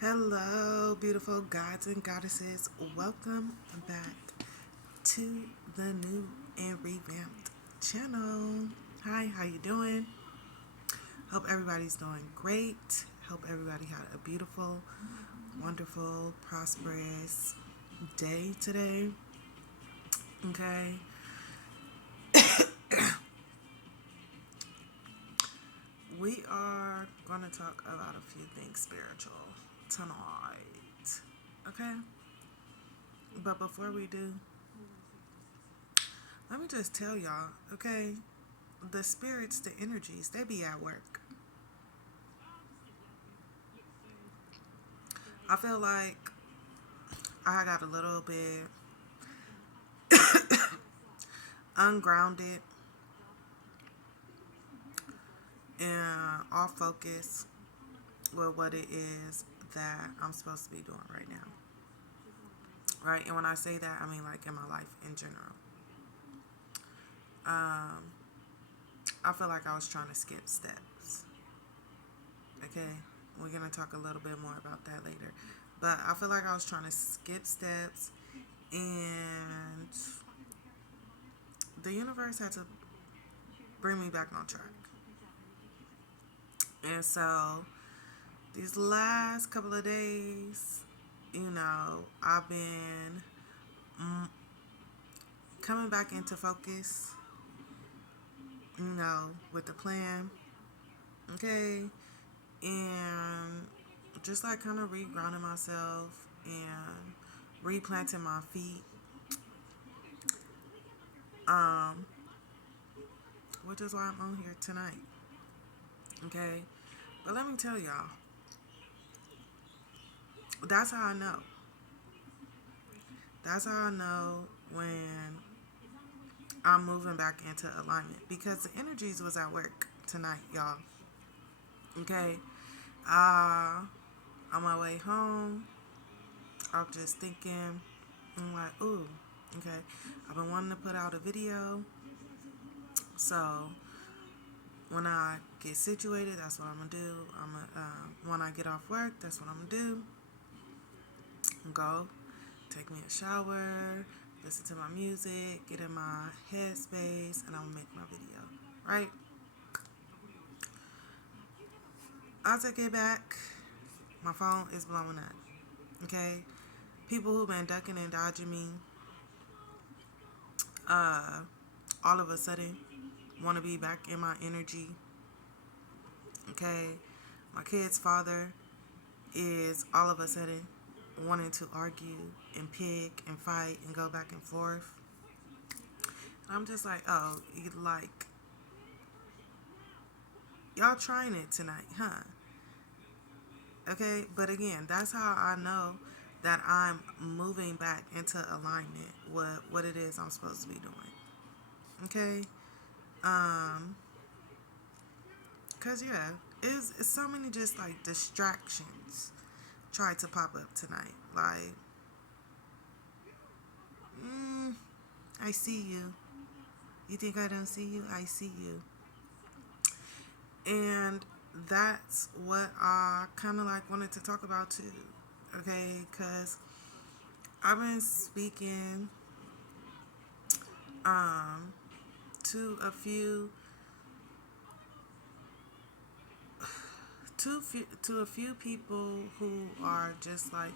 Hello, beautiful gods and goddesses. Welcome back to the new and revamped channel. Hi, how you doing? Hope everybody's doing great. Hope everybody had a beautiful, wonderful, prosperous day today. Okay. We are going to talk about a few things spiritual tonight. Okay? But before we do, let me just tell y'all, okay? The spirits, the energies, they be at work. I feel like I got a little bit ungrounded and off focus with what it is that I'm supposed to be doing right now. Right? And when I say that, I mean like in my life in general. Um, I feel like I was trying to skip steps. Okay? We're going to talk a little bit more about that later. But I feel like I was trying to skip steps, and the universe had to bring me back on track. And so these last couple of days, I've been coming back into focus, with the plan, okay? And just like kind of regrounding myself and replanting my feet, um, which is why I'm on here tonight, okay? But let me tell y'all, that's how I know. That's how I know when I'm moving back into alignment because the energies was at work tonight, y'all. Okay. On my way home, I was just thinking, I'm like, ooh, okay. I've been wanting to put out a video. So when I get situated, that's what I'm gonna do. When I get off work, that's what I'm gonna do. Go, take me a shower, listen to my music, get in my headspace, and I'm gonna make my video. Right? I'll take it back. My phone is blowing up. Okay? People who've been ducking and dodging me, uh, all of a sudden want to be back in my energy. Okay? My kid's father is all of a sudden wanting to argue and pick and fight and go back and forth. I'm just like, oh, y'all trying it tonight, huh? Okay, but again, that's how I know that I'm moving back into alignment with what it is I'm supposed to be doing. Okay? Um, cause yeah, it's so many just like distractions try to pop up tonight. Like, I see you. You think I don't see you? I see you. And that's what I kind of like wanted to talk about too. Okay, cause I've been speaking um to a few people who are just like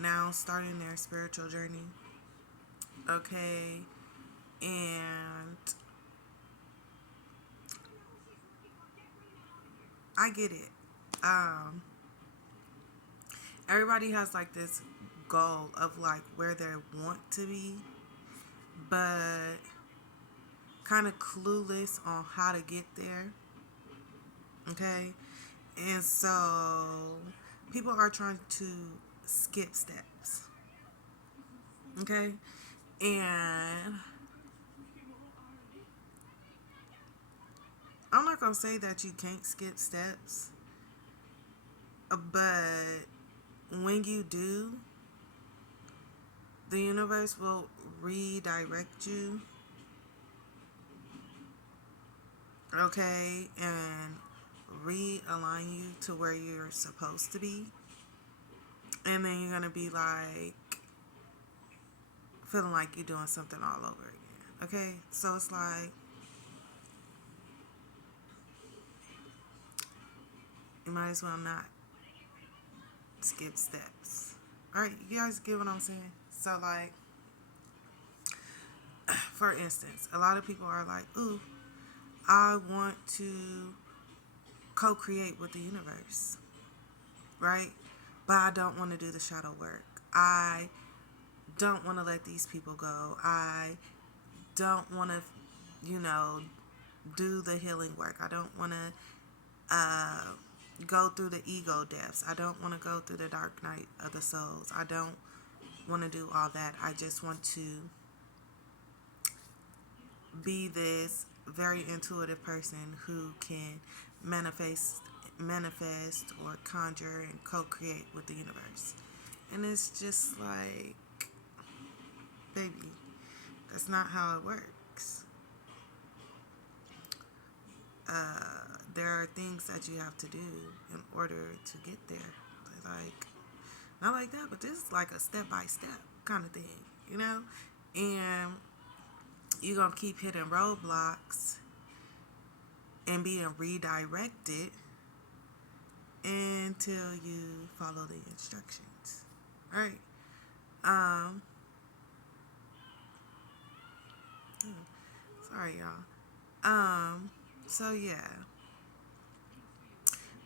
now starting their spiritual journey. Okay, and I get it. Um, Everybody has like this goal of like where they want to be, but kind of clueless on how to get there. Okay, and so people are trying to skip steps. Okay, and I'm not gonna say that you can't skip steps, but when you do, the universe will redirect you, okay, and realign you to where you're supposed to be. And then you're gonna be like feeling like you're doing something all over again. Okay? So it's like you might as well not skip steps. Alright, you guys get what I'm saying? So like for instance, a lot of people are like, ooh, I want to co-create with the universe, right? But I don't want to do the shadow work. I don't want to let these people go. I don't want to, you know, do the healing work. I don't want to go through the ego depths. I don't want to go through the dark night of the souls. I don't want to do all that. I just want to be this very intuitive person who can manifest or conjure and co-create with the universe. And it's just like, baby, that's not how it works. There are things that you have to do in order to get there. Like, not like that, but this is like a step-by-step kind of thing, you know? And you're going to keep hitting roadblocks and being redirected until you follow the instructions. All right. Sorry, y'all. So yeah.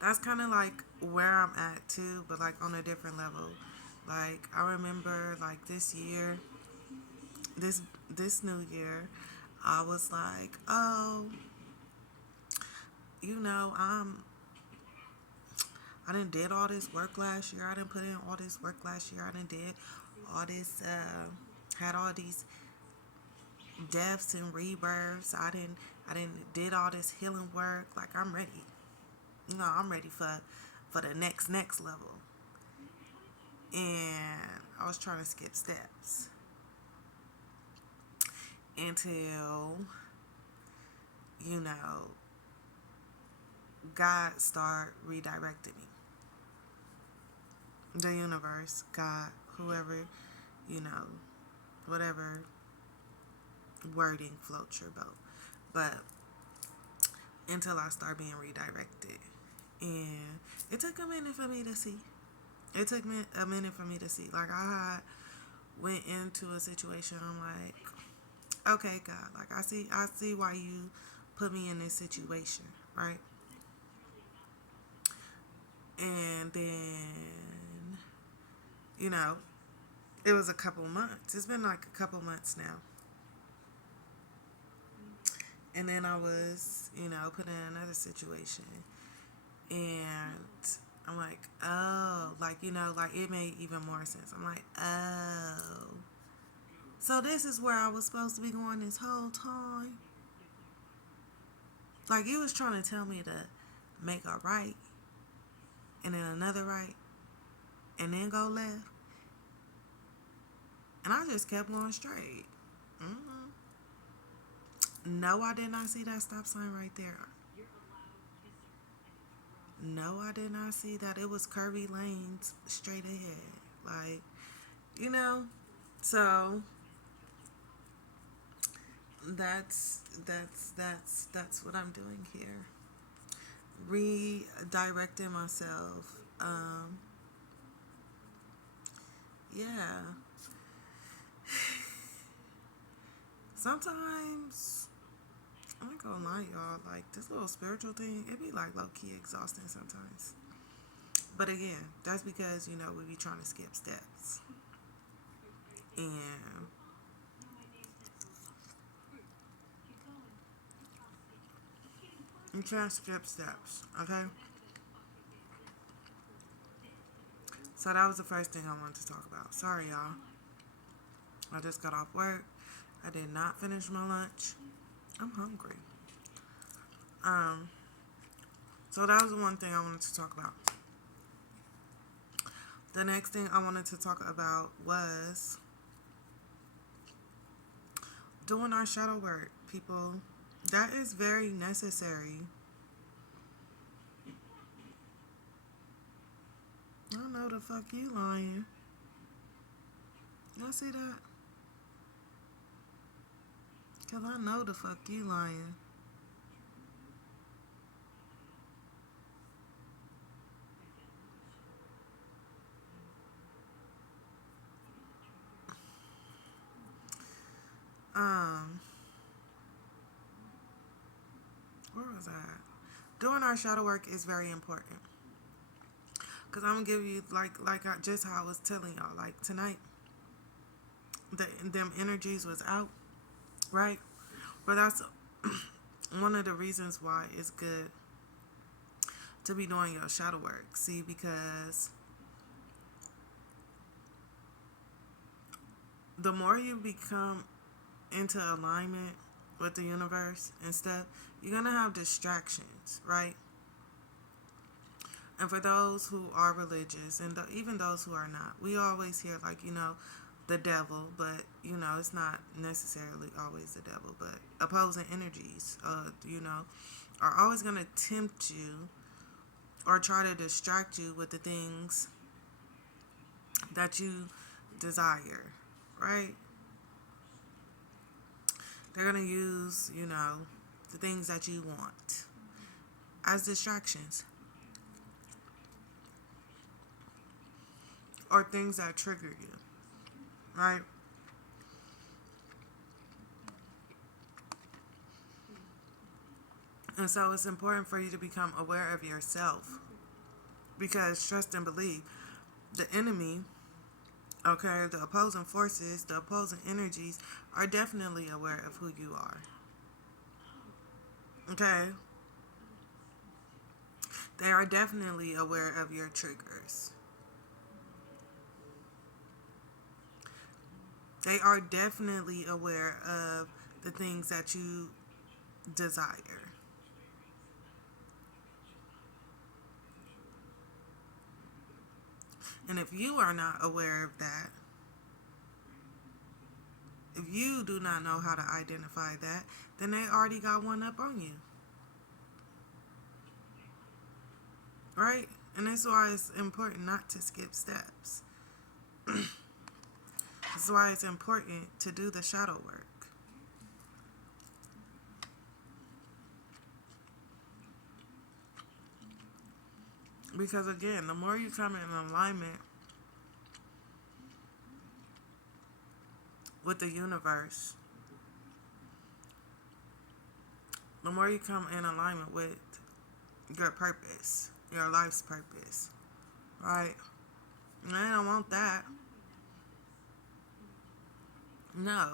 That's kind of like where I'm at too, but like on a different level. Like I remember like this year, this new year, I was like, oh, you know, I done did all this work last year. I done put in all this work last year. I done did all this, had all these deaths and rebirths. I didn't did all this healing work. Like I'm ready. You know, I'm ready for the next level. And I was trying to skip steps until, you know, God start redirecting me. The universe, God, whoever, you know, whatever wording floats your boat. But until I start being redirected. And it took a minute for me to see. It took me a minute for me to see. Like I went into a situation, I'm like, okay, God, like I see why you put me in this situation, right? And then, you know, it was a couple months. It's been like a couple months now. And then I was, you know, put in another situation. And I'm like, oh, like, you know, like it made even more sense. I'm like, oh. So this is where I was supposed to be going this whole time. Like you was trying to tell me to make a right and then another right and then go left. And I just kept going straight. No, I did not see that stop sign right there. No, I did not see that. It was curvy lanes straight ahead. Like, you know, so that's what I'm doing here. Redirecting myself. Yeah. Sometimes I'm not gonna lie, y'all. Like this little spiritual thing, it be like low key exhausting sometimes. But again, that's because you know we be trying to skip steps, and I'm trying to skip steps. Okay. So that was the first thing I wanted to talk about. Sorry, y'all. I just got off work. I did not finish my lunch. I'm hungry. So that was the one thing I wanted to talk about. The next thing I wanted to talk about was doing our shadow work, people. That is very necessary. I know the fuck you lying. Y'all see that? Cause I know the fuck you lying. Um, where was I at? Doing our shadow work is very important. Cause I'm gonna give you just how I was telling y'all. Like tonight, them energies was out, right? But that's one of the reasons why it's good to be doing your shadow work. See, because the more you become into alignment with the universe and stuff, you're gonna have distractions, right? And for those who are religious and even those who are not, we always hear the devil, but it's not necessarily always the devil, but opposing energies, are always gonna tempt you or try to distract you with the things that you desire, right? They're going to use, the things that you want as distractions or things that trigger you, right? And so it's important for you to become aware of yourself because trust and believe the enemy, okay, the opposing forces, the opposing energies are definitely aware of who you are. Okay? They are definitely aware of your triggers. They are definitely aware of the things that you desire. And if you are not aware of that, if you do not know how to identify that, then they already got one up on you. Right? And that's why it's important not to skip steps. That's why it's important to do the shadow work. Because again, the more you come in alignment with the universe, the more you come in alignment with your purpose, your life's purpose, right? And I don't want that. No.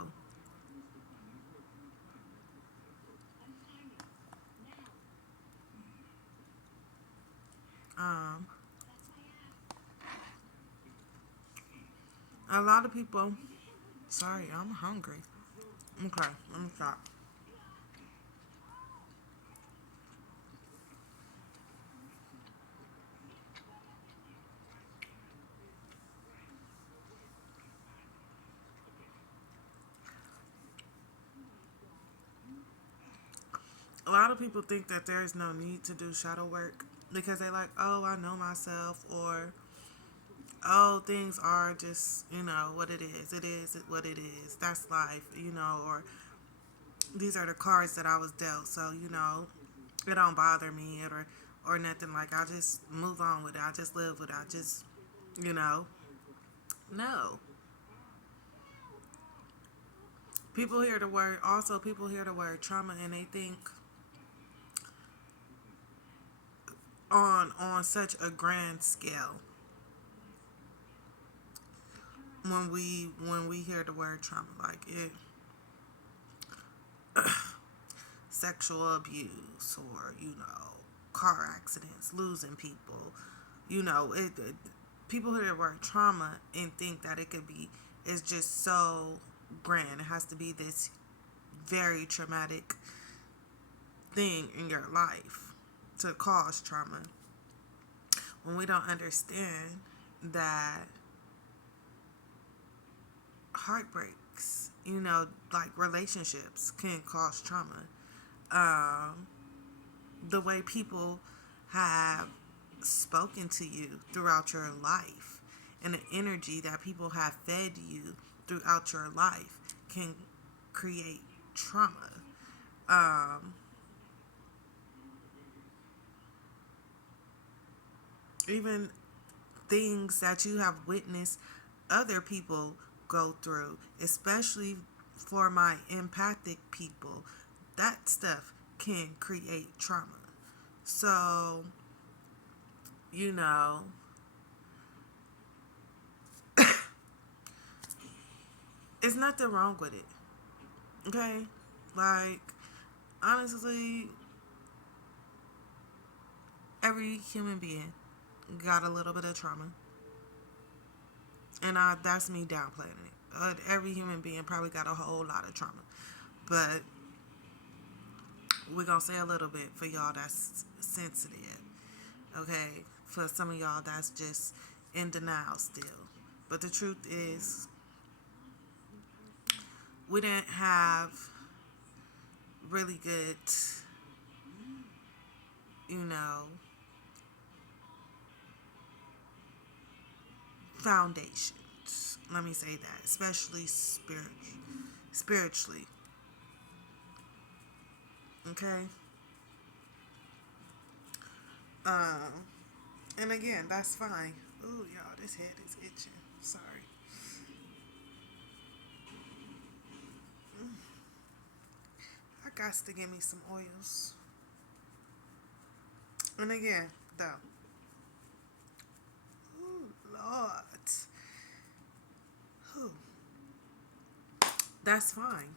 Um, a lot of people. Sorry, I'm hungry. Okay, let me stop. A lot of people think that there is no need to do shadow work because they like, oh, I know myself, or oh, things are just, what it is. It is what it is. That's life, or these are the cards that I was dealt. So, it don't bother me or nothing. Like, I just move on with it. I just live with it. I just, you know, no. People hear the word trauma and they think on such a grand scale when we hear the word trauma, like it sexual abuse or car accidents, losing people, people hear the word trauma and think that it could be, it's just so grand, it has to be this very traumatic thing in your life to cause trauma, when we don't understand that heartbreaks, like relationships can cause trauma. The way people have spoken to you throughout your life, and the energy that people have fed you throughout your life can create trauma. Um, Even things that you have witnessed other people go through, especially for my empathic people, that stuff can create trauma. So, you know, it's nothing wrong with it. Okay? Like, honestly, every human being got a little bit of trauma. And that's me downplaying it. Every human being probably got a whole lot of trauma. But we're going to say a little bit for y'all that's sensitive. Okay? For some of y'all that's just in denial still. But the truth is, we didn't have really good, you know, foundations. Let me say that, especially spiritually. Okay? Um, and again, that's fine. Ooh, y'all, this head is itching. Sorry. I got to give me some oils. And again, though, ooh, Lord, ooh, that's fine.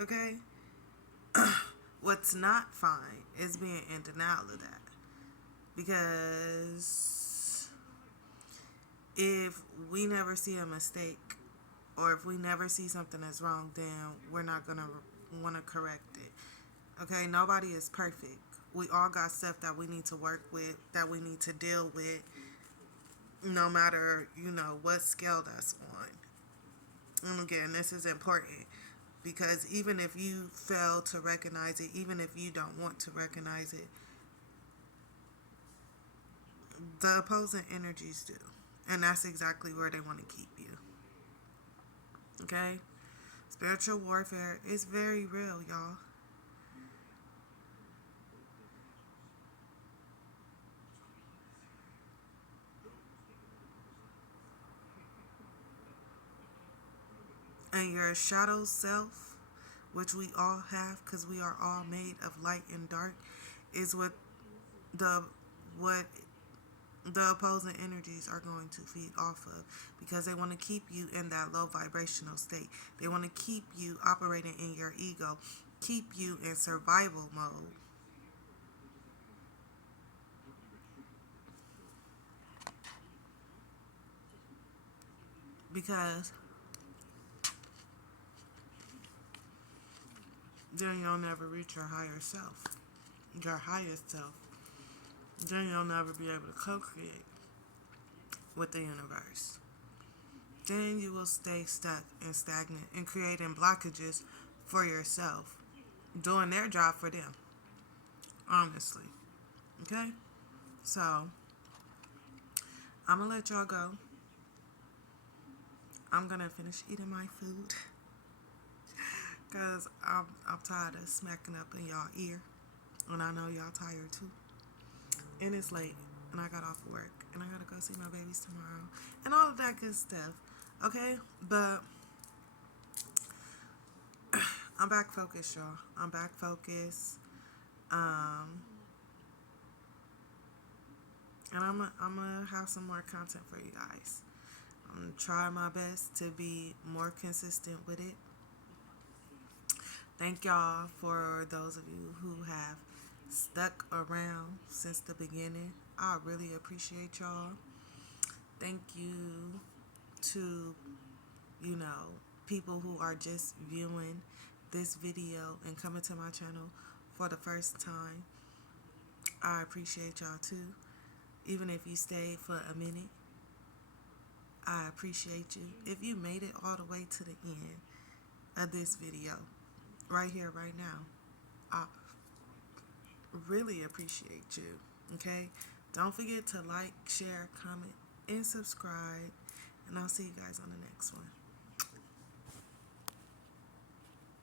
Okay? What's not fine is being in denial of that. Because if we never see a mistake, or if we never see something that's wrong, then we're not going to want to correct it. Okay? Nobody is perfect. We all got stuff that we need to work with, that we need to deal with, no matter, what scale that's on. And again, this is important because even if you fail to recognize it, even if you don't want to recognize it, the opposing energies do. And that's exactly where they want to keep you. Okay? Spiritual warfare is very real, y'all. And your shadow self, which we all have because we are all made of light and dark, is the what the opposing energies are going to feed off of, because they want to keep you in that low vibrational state. They want to keep you operating in your ego, keep you in survival mode. Because then you'll never reach your higher self, your highest self. Then you'll never be able to co-create with the universe. Then you will stay stuck and stagnant and creating blockages for yourself, doing their job for them, honestly. Okay? So, I'm going to let y'all go. I'm going to finish eating my food because I'm tired of smacking up in y'all ear. And I know y'all tired too. And it's late. And I got off work. And I got to go see my babies tomorrow. And all of that good stuff. Okay? But I'm back focused, y'all. I'm back focused. And I'm going to have some more content for you guys. I'm going to try my best to be more consistent with it. Thank y'all for those of you who have stuck around since the beginning. I really appreciate y'all. Thank you to, people who are just viewing this video and coming to my channel for the first time. I appreciate y'all too. Even if you stayed for a minute, I appreciate you. If you made it all the way to the end of this video, right here, right now, I really appreciate you. Okay? Don't forget to like, share, comment, and subscribe. And I'll see you guys on the next one.